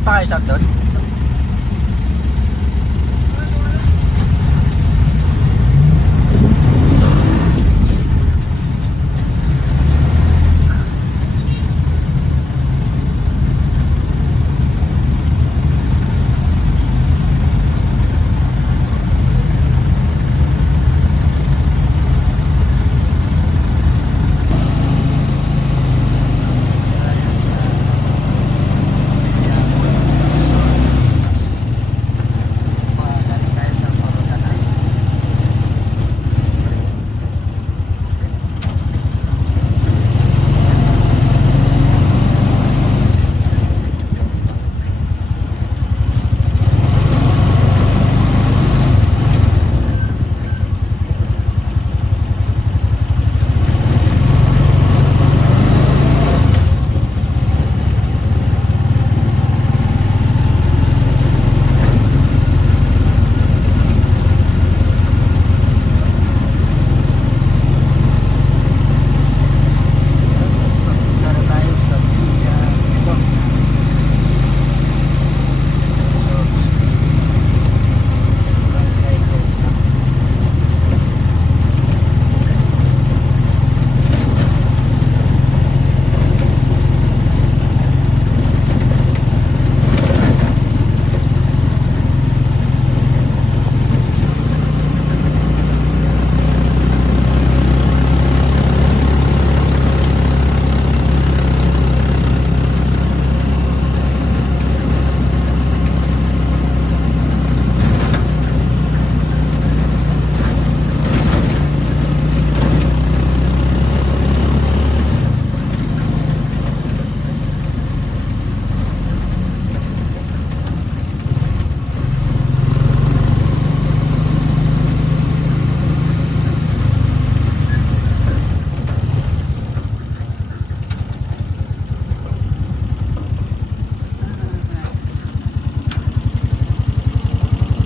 pa kayo sir doon?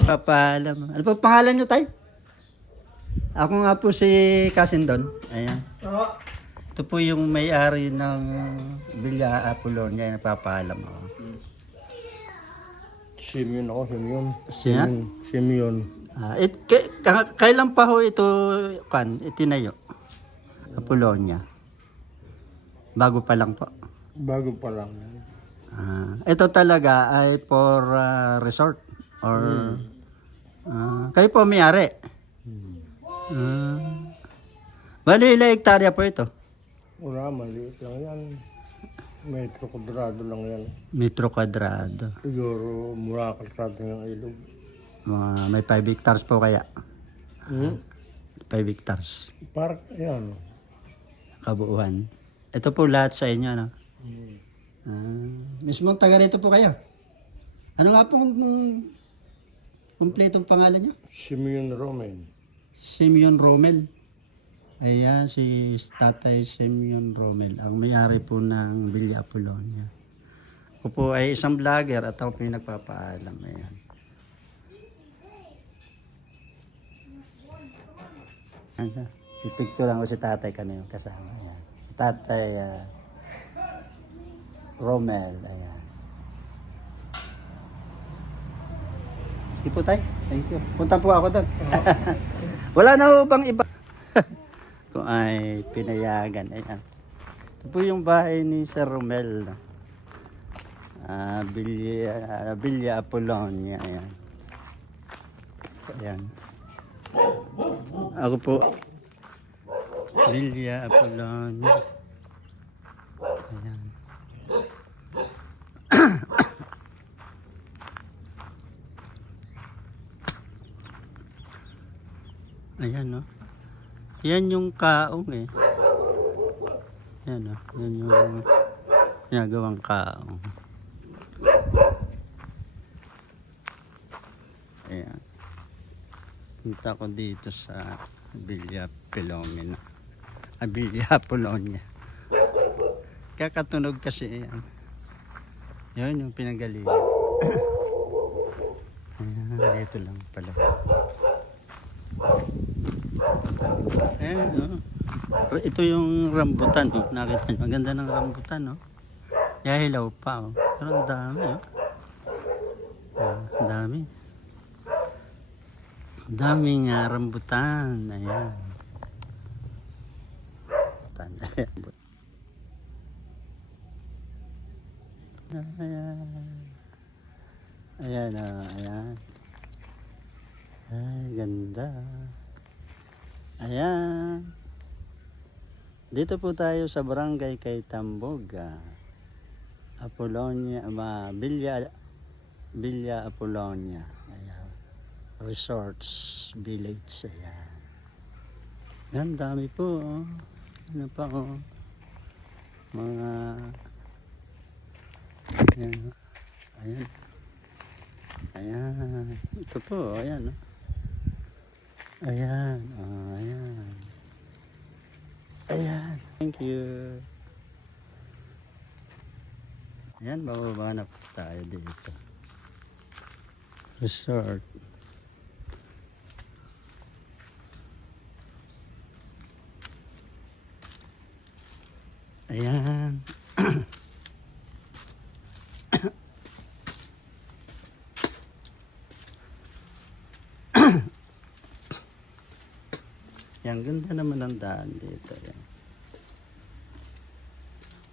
Papaalam. Ano po pangalan nyo, tay? Ako nga po si Casindon. Ayan. Ito po yung may-ari ng Villa Apolonia. Nagpapaalam ako. Simeon ako, Simeon. Siya? Simeon. Kailan pa ho ito itinayo? Apolonia. Bago pa lang po. Bago pa lang. Ito talaga ay for resort or kayo po may-ari. Bali, ilang hektarya po ito? Wala, maliit lang yan. Metro kwadrado lang yan. Metro kwadrado. Siguro mula kalsada ng ilog. May 5 hectares po kaya? 5 hectares. Park, yan. Kabuuan. Ito po lahat sa inyo, no? Mismong taga rito po kayo? Ano nga po kumpletong pangalan niyo? Simeon Roman. Simeon Romel. Ayan, si Tatay Simeon Romel, ang may-ari po ng Villa Apolonia. Ako po ay isang vlogger at ako po yung nagpapaalam. Ayan. Pipicture lang ko si Tatay kanina kasama. Ayan. Si Tatay Romel. Ayan. Hindi po tayo. Thank you. Punta po ako doon. Wala na ho bang iba? Kung ay pinayagan. Ayan. Ito po yung bahay ni Sir Romel. Villa Apolonia. Ayan. Ayan. Ako po. Villa Apolonia. Ayan. Ayan, no? Yan yung kaong eh. Yan, no? Yan yung ginagawang kaong. Ayan. Punta ko dito sa Villa Filomena. Villa Apolonia. Kakatunog kasi yan. Yan yung pinagaling. Ayan, dito lang pala. Ayan, oh. Ito yung rambutan, oh. Nakita nyo, ang ganda ng rambutan, oh. Yahilaw pa, oh. Pero ang dami, oh. Daming rambutan. Ayan. Ayan. Ayan, ayan. Ay, ganda. Ayan. Dito po tayo sa barangay kay Tambog. Apollonia, Villa Apollonia. Ayan. Resorts Village. Ayan. Yan, dami po. Oh. Ano pa oh. Mga ayan. Ayan. Ayan. Ito po. Ayan. Oh. Ayan. Oh, ayan. Ayan. Thank you. Ayan. Bababa na po tayo dito. Resort. Ayan. Yan, ganda naman ang daan dito. Ayan.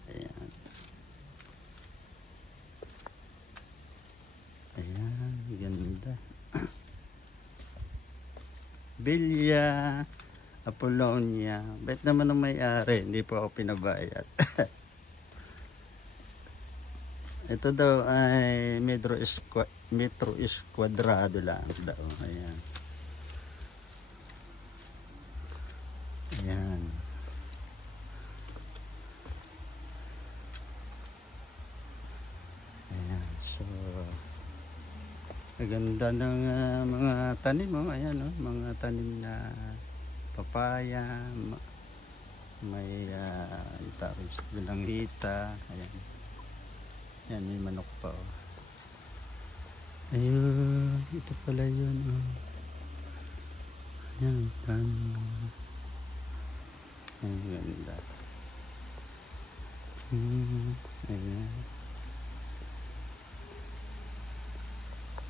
Ayan. Ayan, ganda. Villa Apollonia. Bet naman ang may-ari, hindi po ako pinabayad. Ito daw ay metro esquadrado lang daw. Ayan. Ayan. Ayan. So, maganda ng mga tanim. Oh. Ayan, oh. Mga tanim na papaya. May tawag silang hita. Ayan. Ayan, may manok pa. Oh. Ayun. Ito pala yun. Oh. Ayan, tanim. Ang ganda. Ayan. Ayan.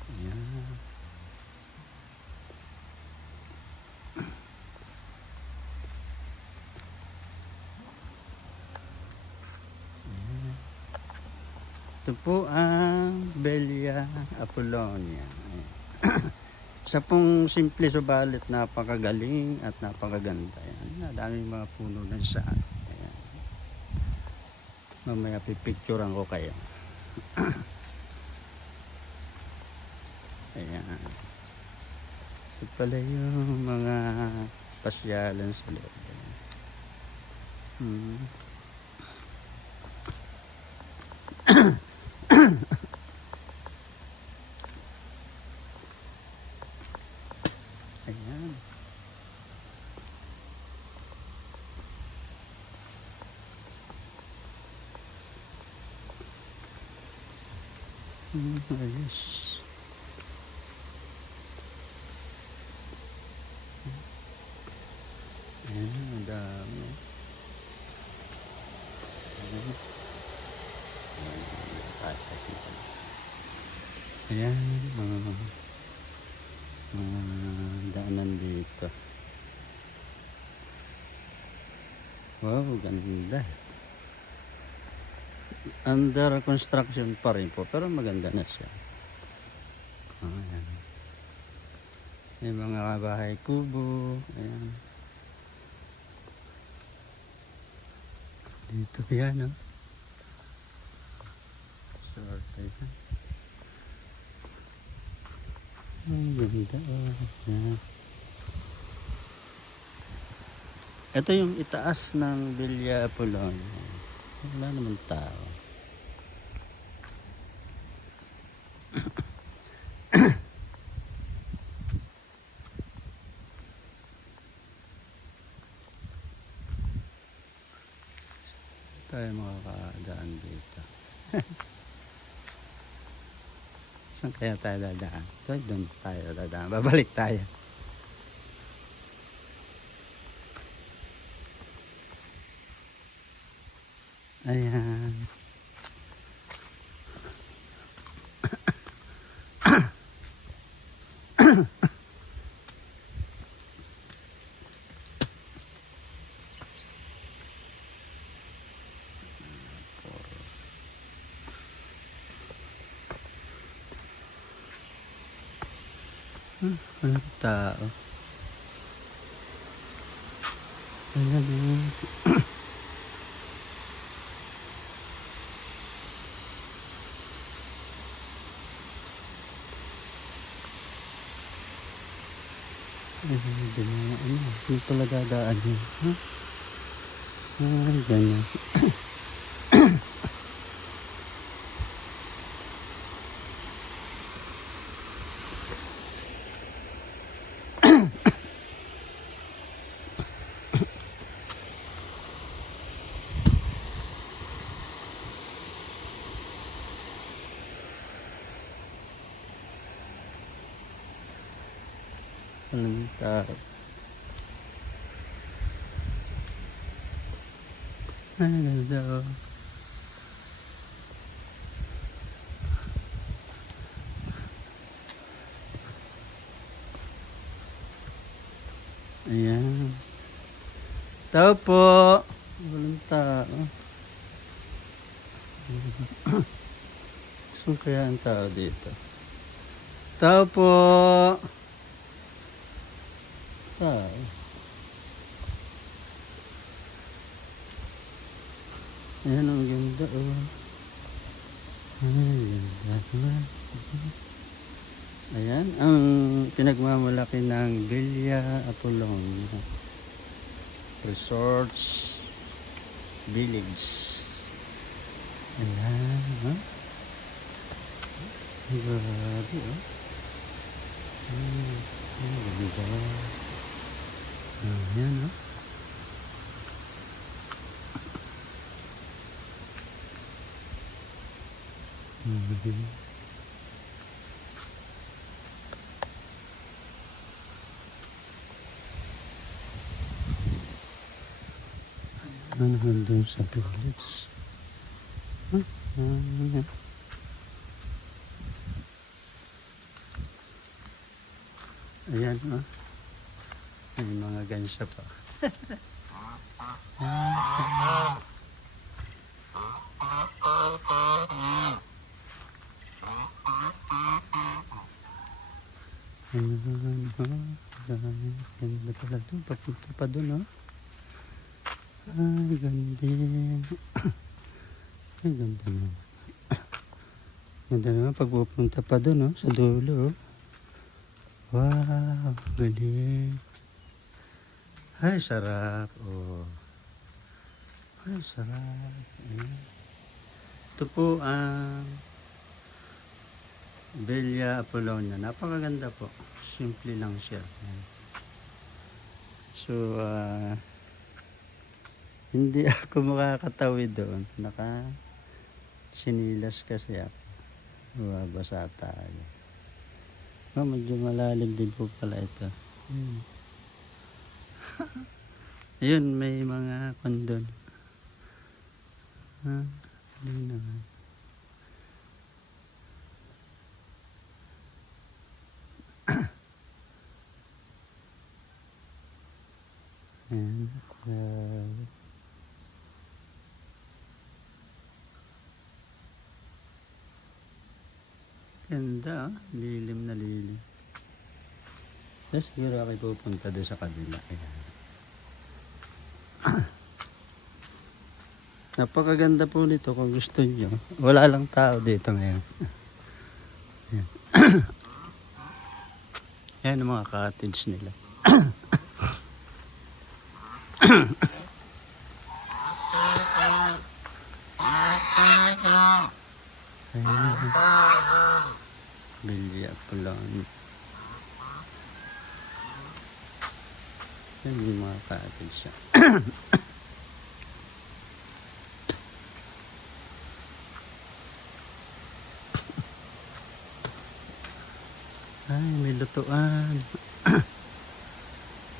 Ayan. Ito po ang Villa Apollonia. Sa pong simple subalit napakagaling at napakaganda. Ayan. Daming mga puno na sa ayan. Mamaya pipicturean ko kayo. Ayan. Ito pala yung mga pasyalan sa loob. Ayan. Ayos. Ayan, ang dami. Ayan, mga daanan dito. Wow, ganda. Under construction pa rin po, pero maganda na siya. Ayan. May mga bahay kubo. Ayan. Dito yan, oh. Sorte yan. Ang ganda, oh. Ayan. Ito yung itaas ng Villa Apollonia. Wala naman tao. Tayo makakadaan dito. Saan kaya tayo dadaan? Ito, doon tayo dadaan. Babalik tayo. Ayan. Walang tao. Ayan o. Hindi na ano. Hindi pala dadaan yun. Huh? Ay, ganyan. Walang tao. Ay, ganda o. Ayan. Tao po. Walang tao. Saan kaya ang tao dito? Tao po. Tao. Ayan ang ganda oh. Ay, ganda. Ayan ang pinagmamalaki ng Villa Apollonia Resorts Village. Ayan ha. Grabe oh. Ganda. Ayan oh. Ano nandun sa village? Huh? Ayan oh. May mga gansa pa. Ganda pala doon. Papunta pa doon oh. Ay, ganda. Ay, ganda naman. Ganda naman pag pupunta pa doon oh. Sa dulo oh. Wow, galing. Ay, sarap oh. Ay, sarap. Ayan. Ito po ang Villa Apollonia. Napakaganda po. Simple lang siya. Ayan. So, hindi ako makakatawid doon. Sinilas kasi ako. Mababasa tayo. Oh, medyo malalim din po pala ito. Ayun, may mga kondon. Hindi naman. Ayan. Ganda oh. Lilim na lilim. Yes, siguro ako pupunta doon sa kabila. Ayan. Napakaganda po nito kung gusto nyo. Wala lang tao dito ngayon. Ayan. Ayan ang mga cottage nila. Villa Apollonia. Ayan yung mga cottage siya. Ay, may lutuan.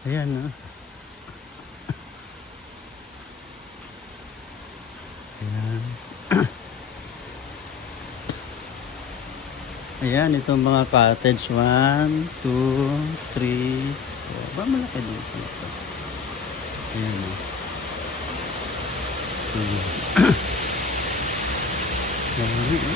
Ayan, no? Ayan. Ayan, itong mga cottage. 1, 2, 3, 4. Ba, malaki dito ito. Ayan, no? Ayan, no?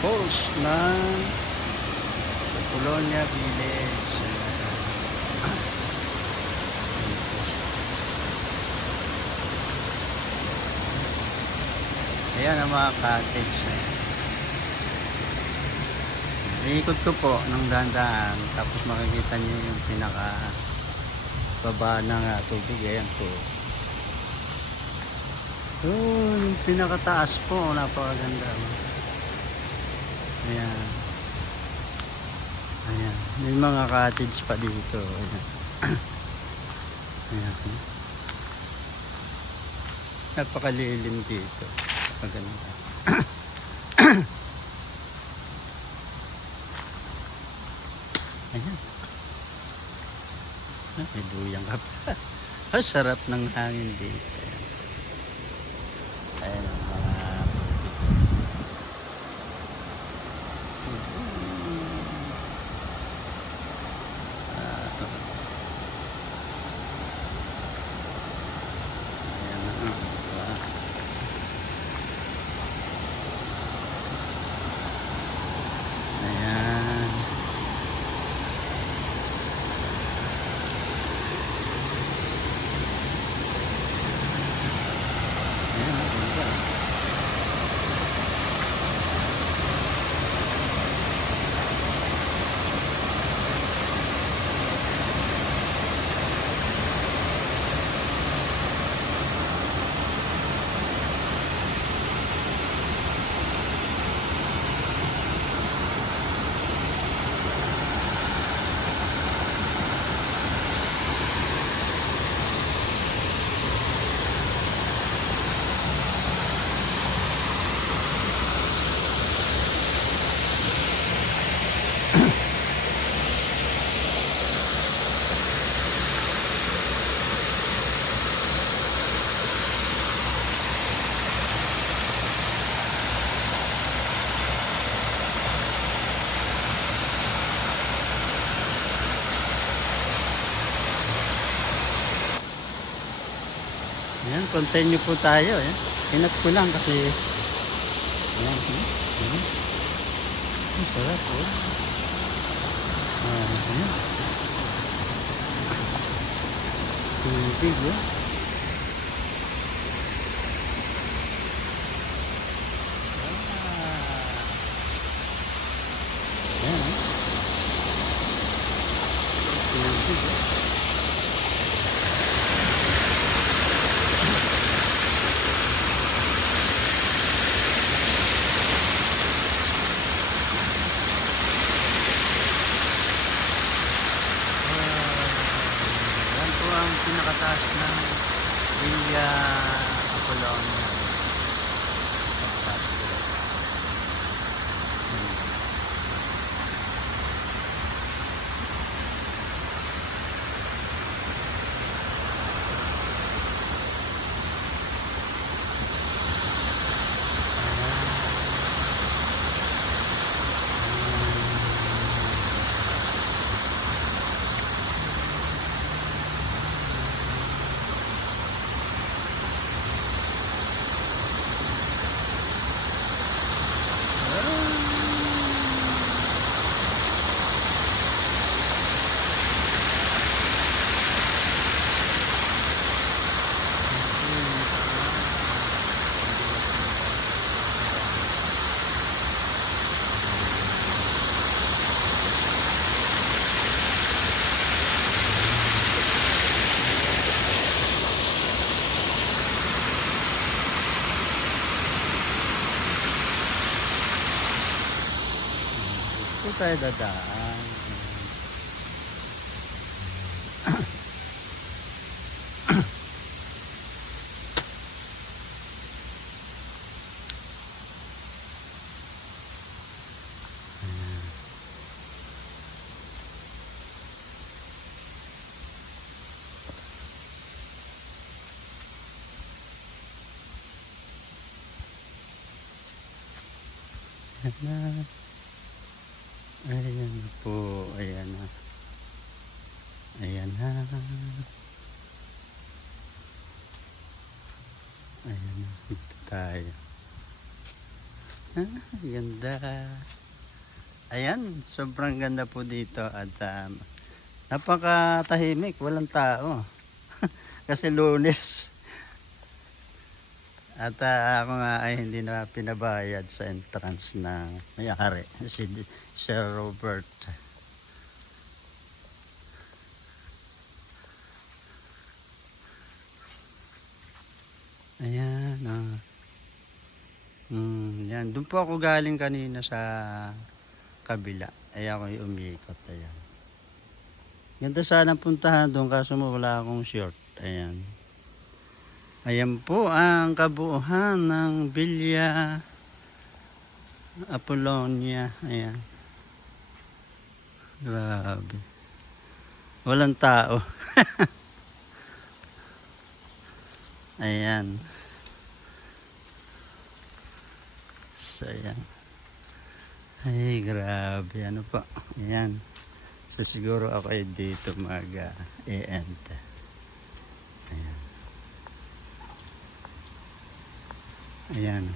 falls ng Colonia Village. Ayan ang mga cottage. Iikot ko po ng dahan-dahan, tapos makikita niyo yung pinaka baba ng tubig. Ayan po. Yung pinakataas po, napakaganda. Ayan. Ayan. May mga cottage pa dito. Ayan. Ayan. Napakalilim dito. Maganda. Ayan. May duyang ka pa. Ang sarap ng hangin dito. Ayan ang mga ayan na. Ayan. Ayan, continue po tayo. Ayan. Inat ko lang kasi ayan. Ayan. Ang sarap po. Ayan. Tubig yun. Ayan. Tubig yun. Yan po ang pinakataas ng Villa Apolonia. Taas po. Ito tayo dadaan. Ayan na. Ayan po. Ayan na. Ayan na. Ayan na. Dito tayo. Ganda. Ayan, sobrang ganda po dito at napakatahimik, walang tao. Kasi Lunes. At ako nga ay hindi na pinabayad sa entrance na may-ari, si Sir Robert. Ayan, yan. Doon po ako galing kanina sa kabila. Ay ako yung umiikot. Ayan. Ganda sana puntahan doon kaso wala akong short. Ayan. Ayan po ang kabuuhan ng Villa Apollonia. Ayan. Grabe. Walang tao. Ayan. So, ayan. Ay, grabe. Ano pa? Ayan. So, siguro ako ay dito mag-e-end. Ayan. Ayan.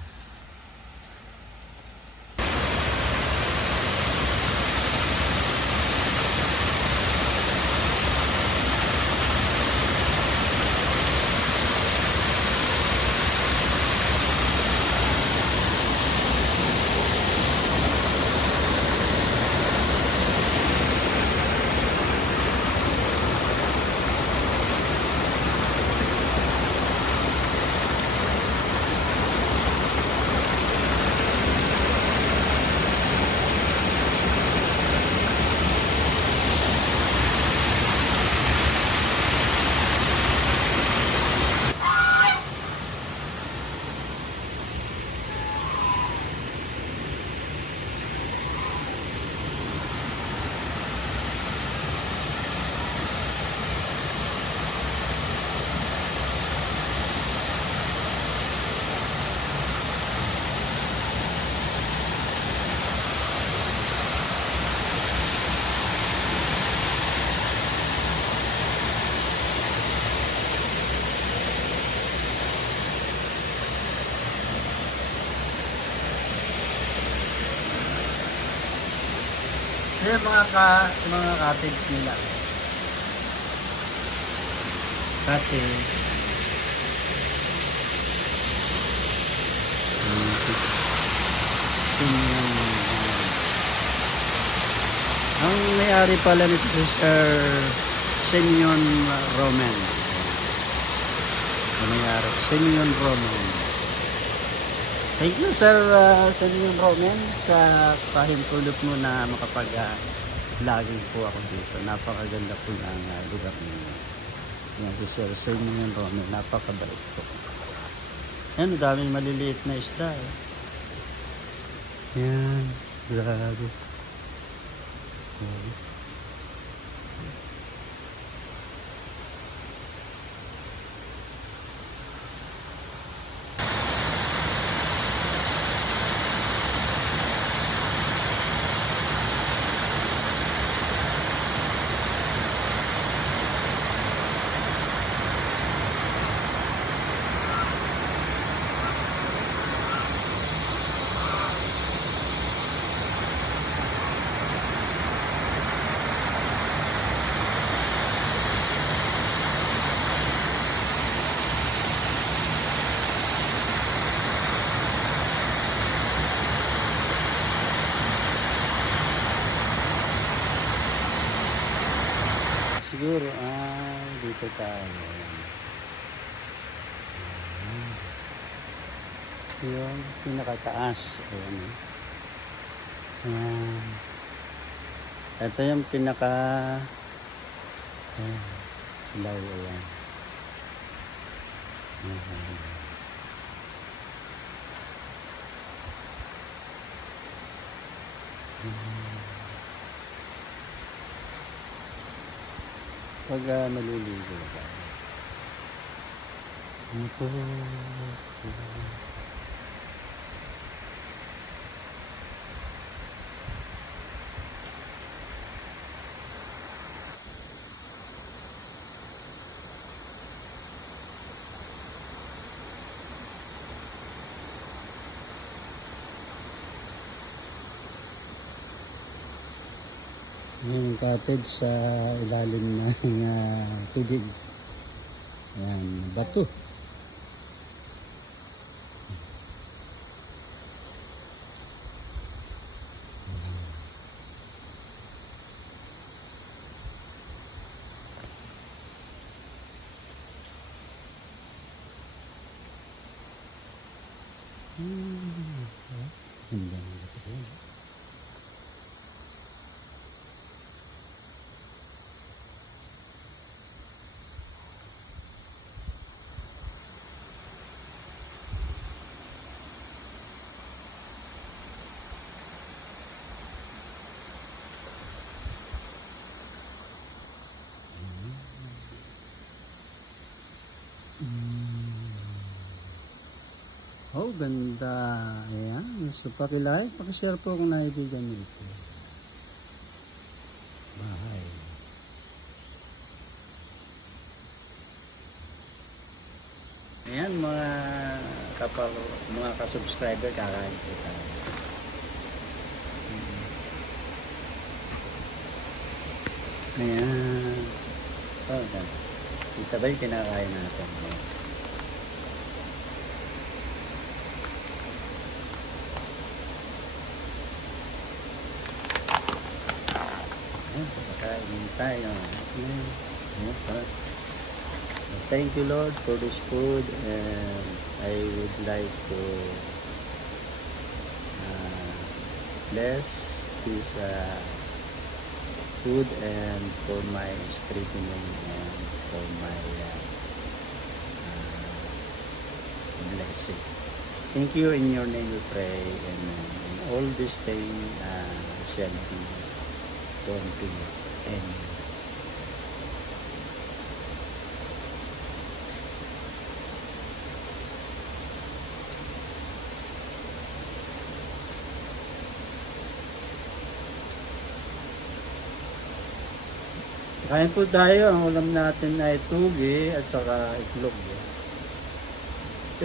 Ayan mga cottage nila. Cottage. Ang may-ari pala nito si Sir Semyon Roman. Ang may-ari, Semyon Roman. Thank you Sir Semyon Roman sa pahintulot mo na makapag-vlogging po ako dito. Napakaganda po ng lugar ninyo. Yan si Sir Semyon Roman, napakabait po. Yan, daming maliliit na isda eh. Yan, grabe. Siguro dito tayo. Yung pinakataas. Ayan. Ayan. Ito yung pinaka silaw. Ayan. Ayan. Pag naliligo ka. Ito. Yung cottage sa ilalim ng tubig. Ayan, bato. Ganda ng bato ko. Oh, ganda. Ayan. So, pakilike. Pakishare po kung naibigan niyo ito. Bahay. Ayan, mga ka-subscriber, kakain po tayo. Ayan. Oh, ganda. Kita ba yung kinakain natin? Pagkain tayo. Thank you Lord for this food, and I would like to bless this food and for my strengthening and for my blessing. Thank you, in your name we pray, and all these things shall be continue. Amen. Kain po tayo. Ang ulam natin ay tugi at saka itlog.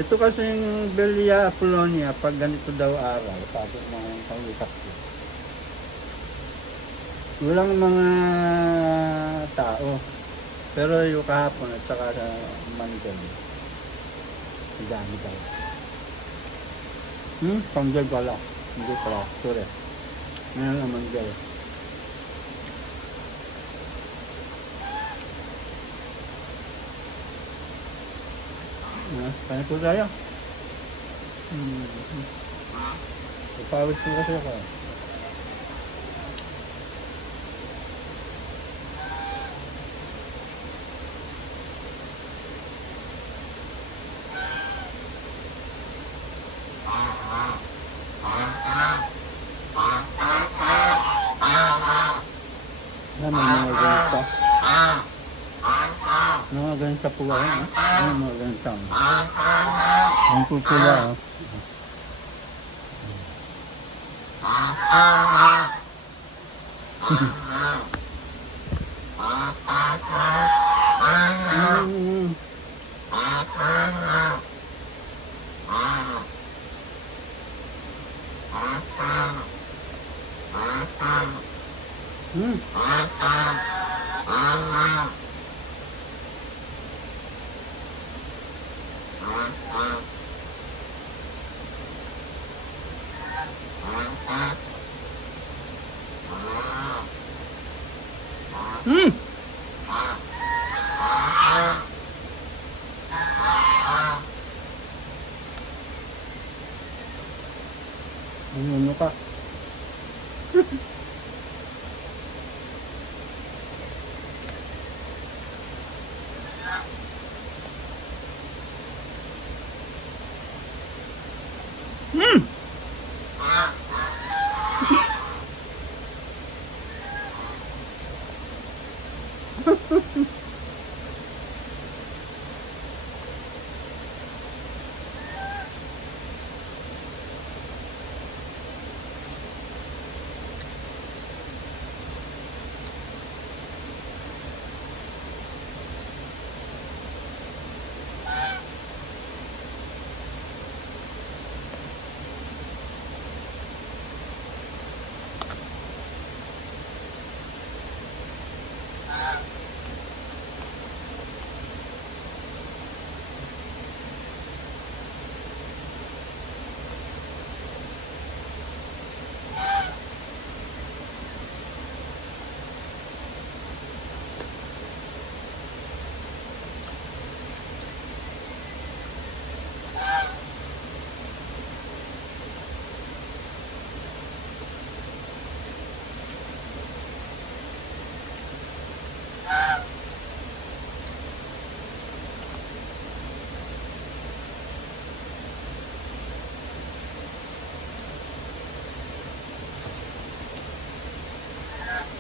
Ito kasi yung Belia Apollonia, pag ganito daw araw, sabi mga pangitak ko. Walang mga tao. Pero yung kahapon at saka sa Monday, ang dami daw. Panggay pala. Hindi pala. Sorry. Ngayon ang Monday. Kaya po tayo. Ipawit po kasi ako. Mga ganito. Mga ganito po ako. Mga ganito. Ang pupula. Ano ka?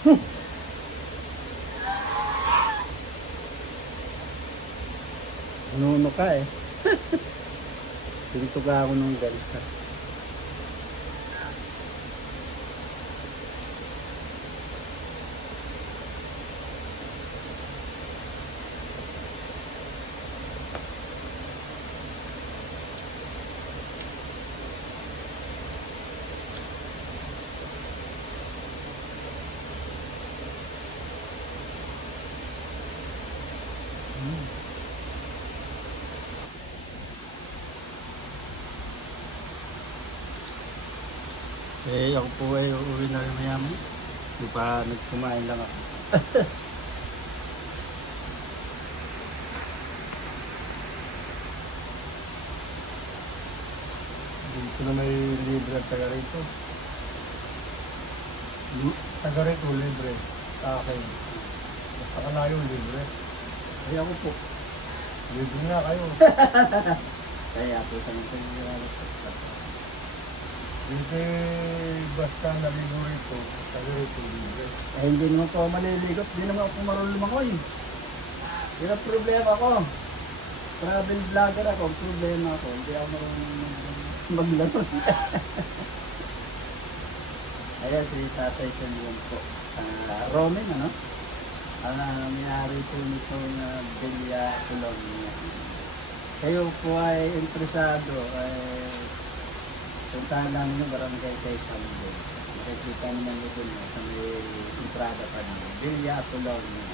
Nuno ka eh. Dito ka ako nung ganista. Eh, ako po ay uuwi na rin mayaman. Di pa nagkumain lang ako. Dito na may libre at taga rito. Taga rito, libre. Sa akin. Basta ka na yung libre. Ay, ako po. Libre nga kayo. Kaya po sa mga Dito basta naligo rito. Taga rito, libre. Eh, hindi naman po ako maliligot. Hindi naman ako marunong lumangoy. Yun ang problema ko. Travel vlogger ako. Ang problema ko. Hindi ako marunong maglaro. Ayan, si Tatay Sanyon po. Roman, ano? Ang may-ari po nito na Belia Colonia. Kayo po ay interesado. Puntahan namin yung barangay kay Saldo. Makikita naman nyo dun sa may entrada pa namin. Belia Colonia.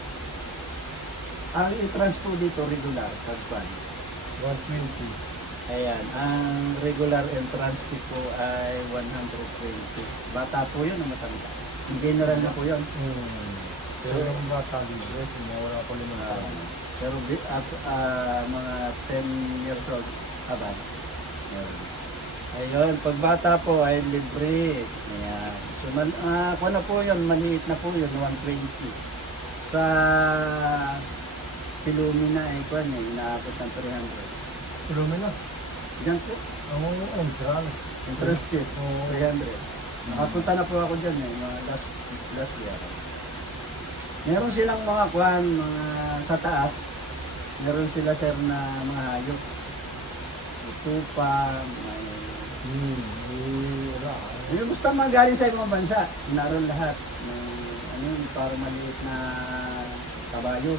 Ang entrance po dito regular, pagpan. 120. Ayan, ang regular entrance fee po ay 120. Bata po yun o matanda? General na po yun. Pero yung bata libre, wala ko naman tayo. Pero mga 10 years old, abad. Ayun, pag bata po ay libre. Ayan. So, kung na po yun, maliit na po yun, 120. Sa Pilumina ay kung inaabot ng 300. Pilumina? Diyan po. Ang entrance. Entrance fee, 300. Nakapunta na po ako dyan mga last year. Meron silang mga kwan, mga sa taas. Meron sila sir na mga hayop. Tupa, may... Wala. Yung gusto magaling sa ibang bansa, naroon lahat. May, ano yun, parang maliit na kabayo.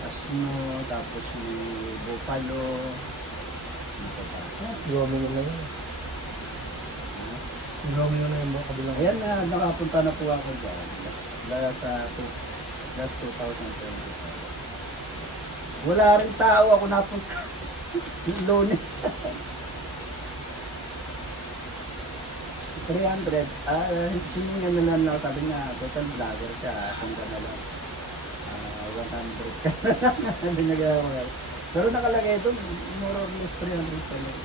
Asno, tapos may bupalo. Ano pa ba? Pilumina na yun. Pilumina na yung kabilang. Ayan na, nakapunta na po ako dyan. Last 2020. Wala rin tao ako napunta. Lunes. 300. Siningan na lang ako. Sabi nga, total vlogger ka. Kung ka na lang. 100. Sabi nag-awal. Pero nakalagay ito, more or less 300 pa lang.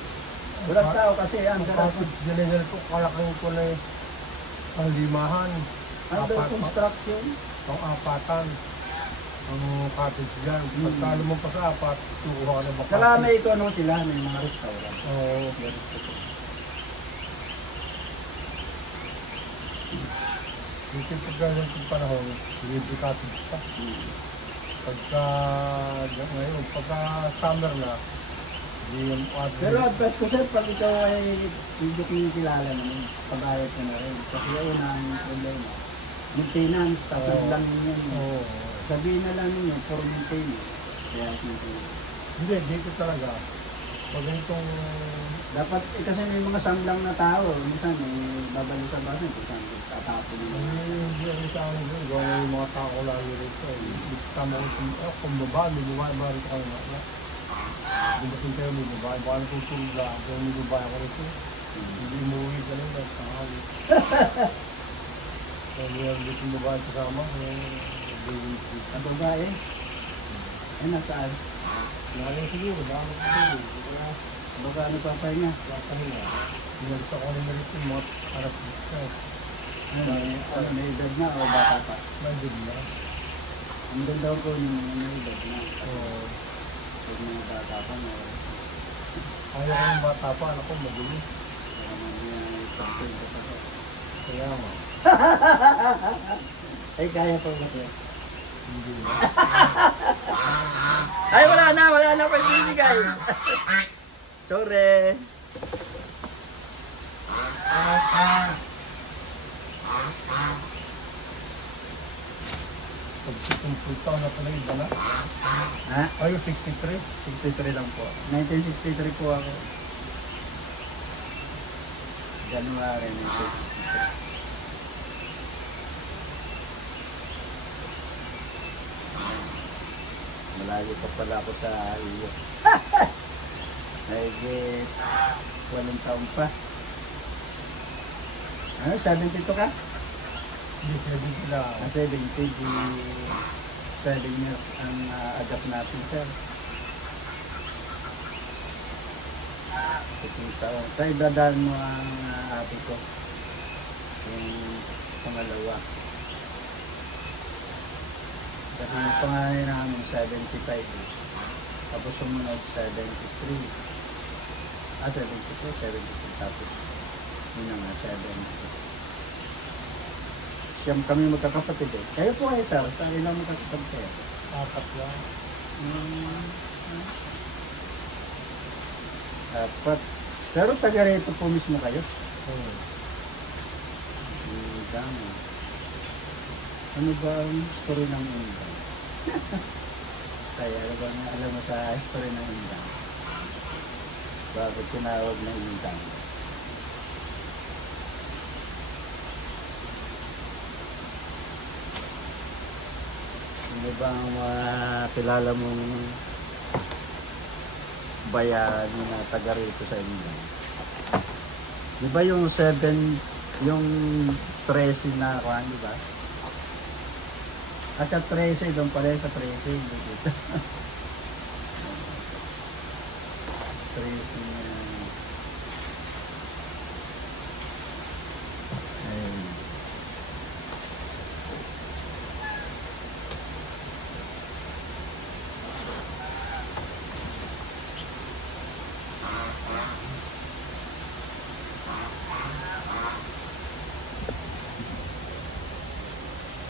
Walang tao kasi ang sarap. Ganyan ko, kalakang ko na ang limahan. Under construction. Ang apatan. Ang cottage dyan. Pagka mo pa sa apat, tukuha ka na baka. Saka may ito ano sila, may mga restaurant. Oo. Dito pagka ng panahon, libre cottage pa. Pagka ngayon, pagka summer na, di yung Pero advice ko sir, pag ikaw ay hindi kinikilala naman, kabayad ka na rin. Kasi yun ang problema. Maintenance, tapos lang yun. Oo. Sabihin na lang ninyo for maintenance. Kaya Hindi, dito talaga. Pag ganitong... dapat, kasi may mga sanglang na tao. Minsan, babalik sa basin. Minsan, tatapon nila. Hindi ako sa akin doon. Gawa yung mga tao lagi rito. Tama ko kung babae, may babae ba rito kayo na. Hindi ba sintayo may babae? Baka na kung tulad kung may babae ako rito. Hindi umuwi ka lang dahil tanghali. Kaya meron dito yung babae kasama. Ang babae, ay nasaan? Ngayon siguro, baka siguro. Baka ano pa pa niya? Papahinga. Pinagsa ko rin na rito yung mga harap dito. May edad na o bata pa? Nandun na. Ang ganda ko yung may edad na. Oo. Pag mga bata pa na. Ayaw ko yung bata pa, anak ko, mabilis. Kaya mamaya yung pagpunta pa. Kaya nga. Ay, kaya pa ba ito? Hindi na. Ay, wala na pa ibibigay. Sorry. Pag 60 taon na pala iba na. Ha? Ay, 63. 63 lang po. 1963 po ako. January 1963. Malayo pa pala ako sa iyo. Mahigit 8 taon pa. Ano, 72 ka? Hindi, 70 lang. 70, di 7 years ang adapt natin, sir. 7 taon. Sa idadaan mo ang ate ko. Yung pangalawa. Kasi yung pangalan namin 75. Tapos sumunod 73. 73, 73. Tapos yun na nga, 70. Siyam kami magkakapatid eh. Kayo po kayo, sir. Sa ilang magkakapatid kayo? 4 lang. Apat. Pero taga rito po mismo kayo? Oo. Dami. Ano ba ang story ng Indang? Kaya ano ba nga alam mo sa story ng Indang? Bakit tinawag na Indang? Ano ba ang mga kilala mong bayan na taga rito sa Indang? Di ba yung 7, yung 13 na kuhan, di ba? Sa 13, doon pala sa 13, dito. 13 na. Ayun.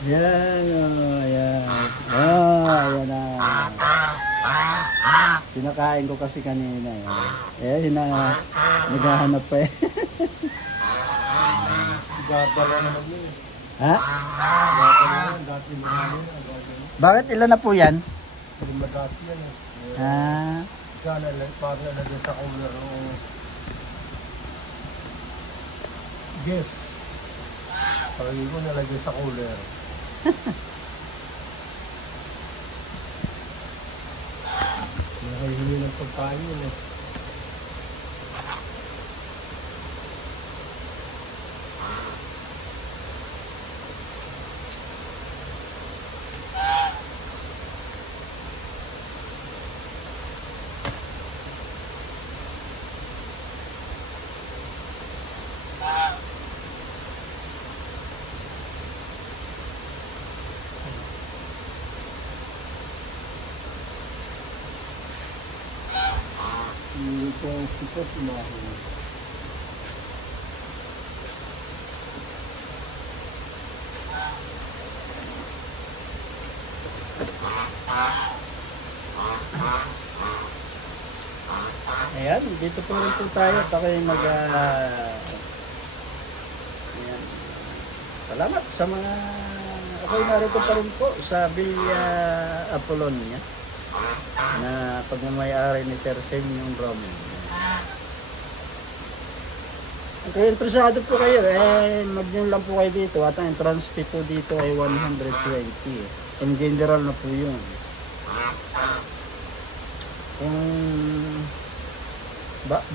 Yan, oh, yan. Yan na. Pinakain ko kasi kanina. Naghahanap pa eh. Gagala naman yun. Ha? Gagala naman. Dati mo naman yun. Bakit ilan na po yan? Hindi magati yan. Ah, Para nalagyan sa cooler ng guess. Parang ko nalagyan sa cooler. Nakahihingi ng pagkain yun eh. Hindi ko ang sikot umahin. ayan, dito po rin po tayo. Tayo ayan. Salamat sa mga ako'y narito pa rin po sa Villa Apolonia na pagmamayari ni Sir Sen yung Roman. Kung interesado po kayo, mag-yun lang po kayo dito. At ang entrance fee po dito ay 120. In general na po yun. Kung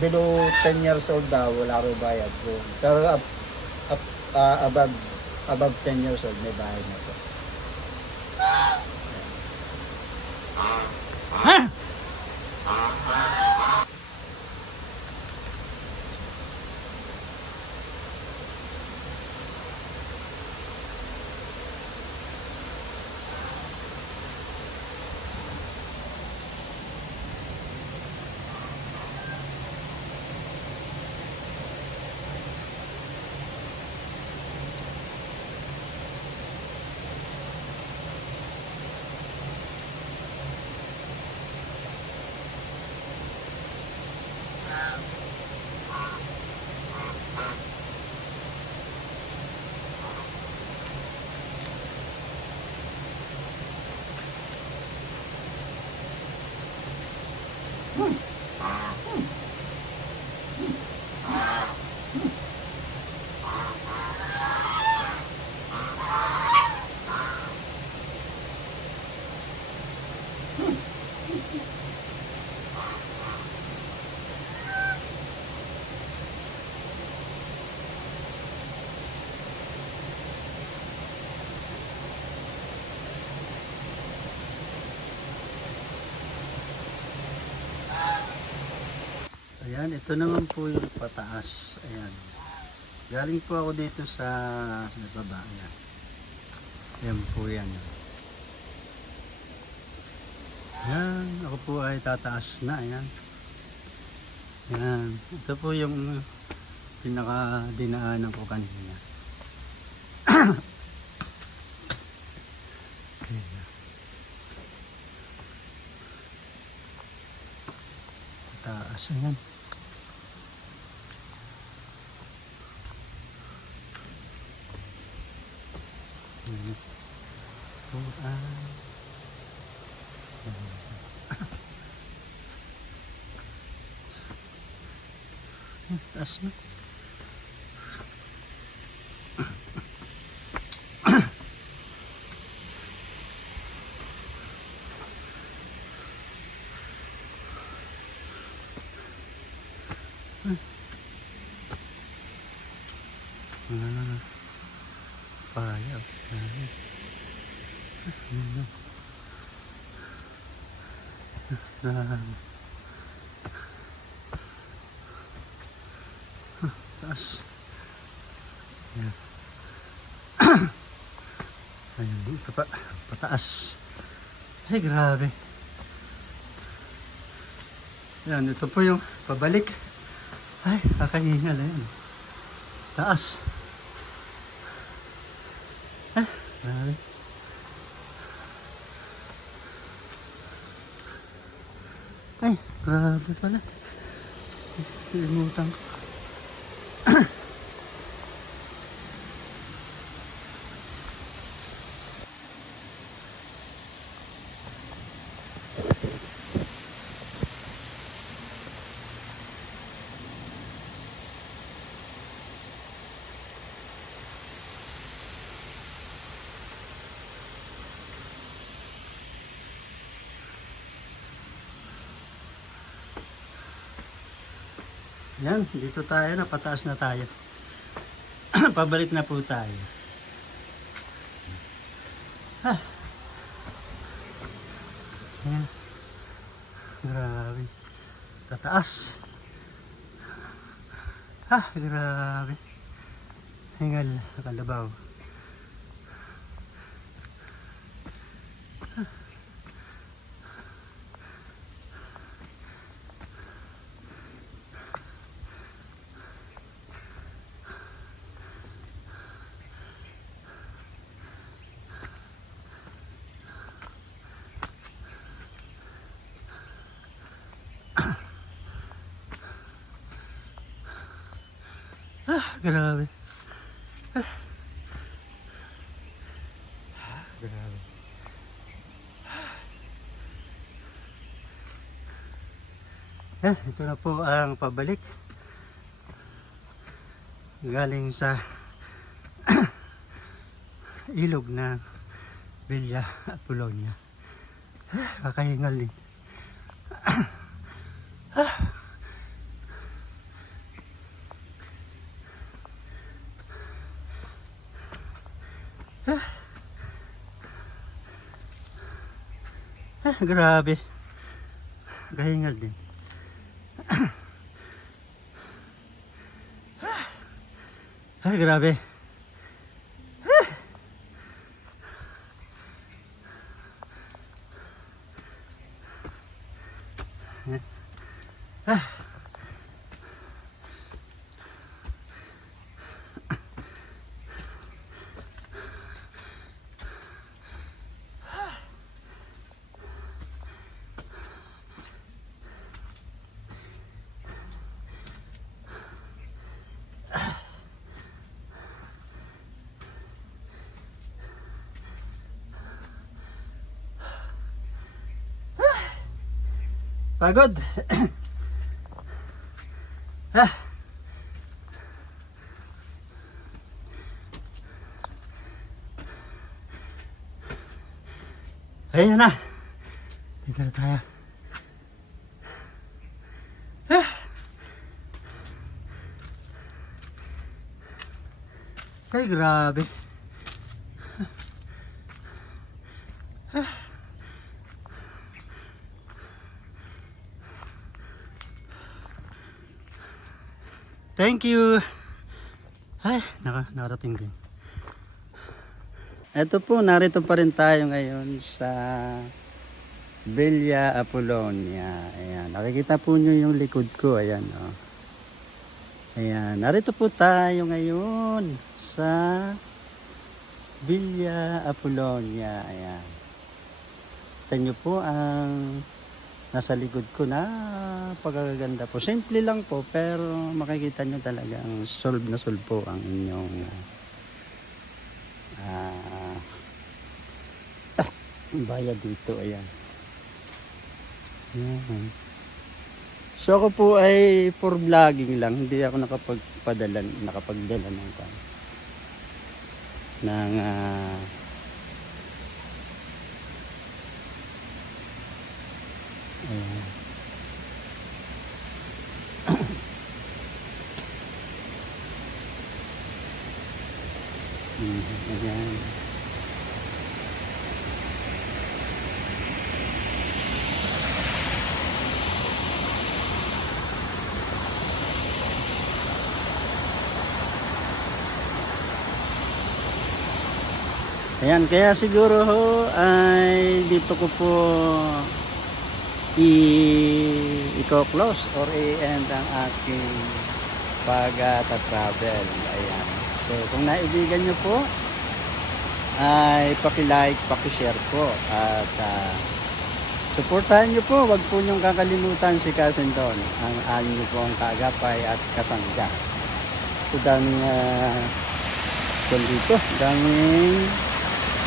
below 10 years old daw, wala rin bayad po. Pero above 10 years old, may bayad na po. Ha? Yan, ito naman po yung pataas. Ayan. Galing po ako dito sa baba. Ayan. Ayan po yan. Ayan, ako po ay tataas na. Ayan. Ayan. Ito po yung pinaka-dinaanan ko kanina. Ayan. Taas. Ayan. Ayan. Taas na. Payag. Taas. Ayan. Ayan, ito pa. Pataas. Ay, grabe. Ayan, ito po yung pabalik. Ay, kakahingal. Ayan. Taas. Ah, grabe. Ay, grabe pala. Kalimutan ko. Yan, dito tayo na, pataas na tayo. Pabalik na po tayo. Ah. Ayan. Grabe. Tataas. Ah, grabe. Hingal, kalabaw. Ah, grabe. Ah. Grabe. Ito na po ang pabalik. Galing sa ilog ng Villa Apolonia. Kakahingal din. Grabe. Kahingal din. Ay, grabe. Pagod. Ah. Ayan na. Dito na tayo. Ah. Ay, grabe. Ah. Thank you. Ay, nakarating din. Ito po, narito pa rin tayo ngayon sa Villa Apollonia. Ayan, nakikita po nyo yung likod ko. Ayan, oh. Ayan, narito po tayo ngayon sa Villa Apollonia. Ayan. Kita nyo po ang nasa likod ko na pagkaganda po. Simple lang po pero makikita nyo talagang solve na solve po ang inyong bayad dito. Ayan. Ayan. So ako po ay for vlogging lang. Hindi ako nakapagdala ng ayan. Ayan. Ayan, kaya siguro ho ay dito ko po i-close or i-end ang aking pag-travel. Ayan. So, kung naibigan nyo po, ay paki-like, paki-share po. At suportahan nyo po. Huwag po nyong kakalimutan si Cousin Don. Ang anyo po ang kaagapay at kasangga. Ito daming dito. Daming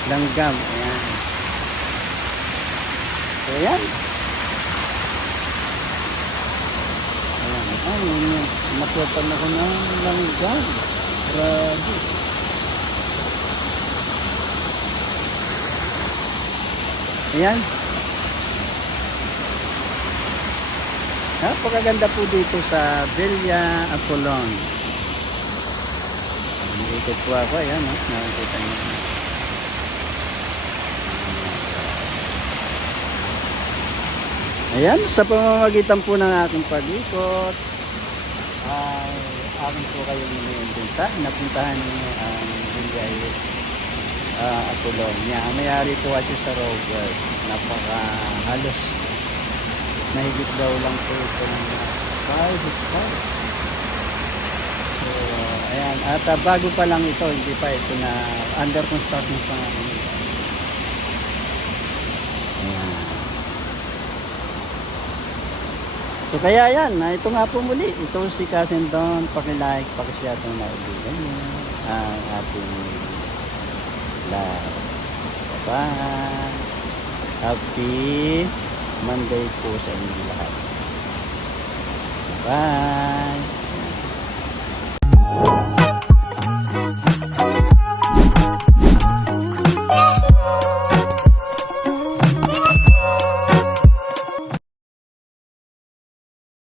langgam. Ayan. So, ayan. Ayan. Nakuwatan ako ng langgam. Grabe. Ayan. Napakaganda po dito sa Villa Apollonia. Ikot po ako. Ayan. Nakikita niyo. Ayan. Sa pamamagitan po ng aking pag-ikot ay akin po kayong iniimbita. Napuntahan niyo ang Villa Apollonia. Ang mayari po kasi sa Robert. Halos mahigit daw lang po ito ng 5 hectares. So, ayan. At bago pa lang ito, hindi pa ito na under construction pa nga. Ayan. So, kaya yan. Ito nga po muli. Ito si Cousin Don. Paki-like, paki-share kung naibigan niyo ang ating live. Bye! Happy Monday po sa inyo lahat. Bye!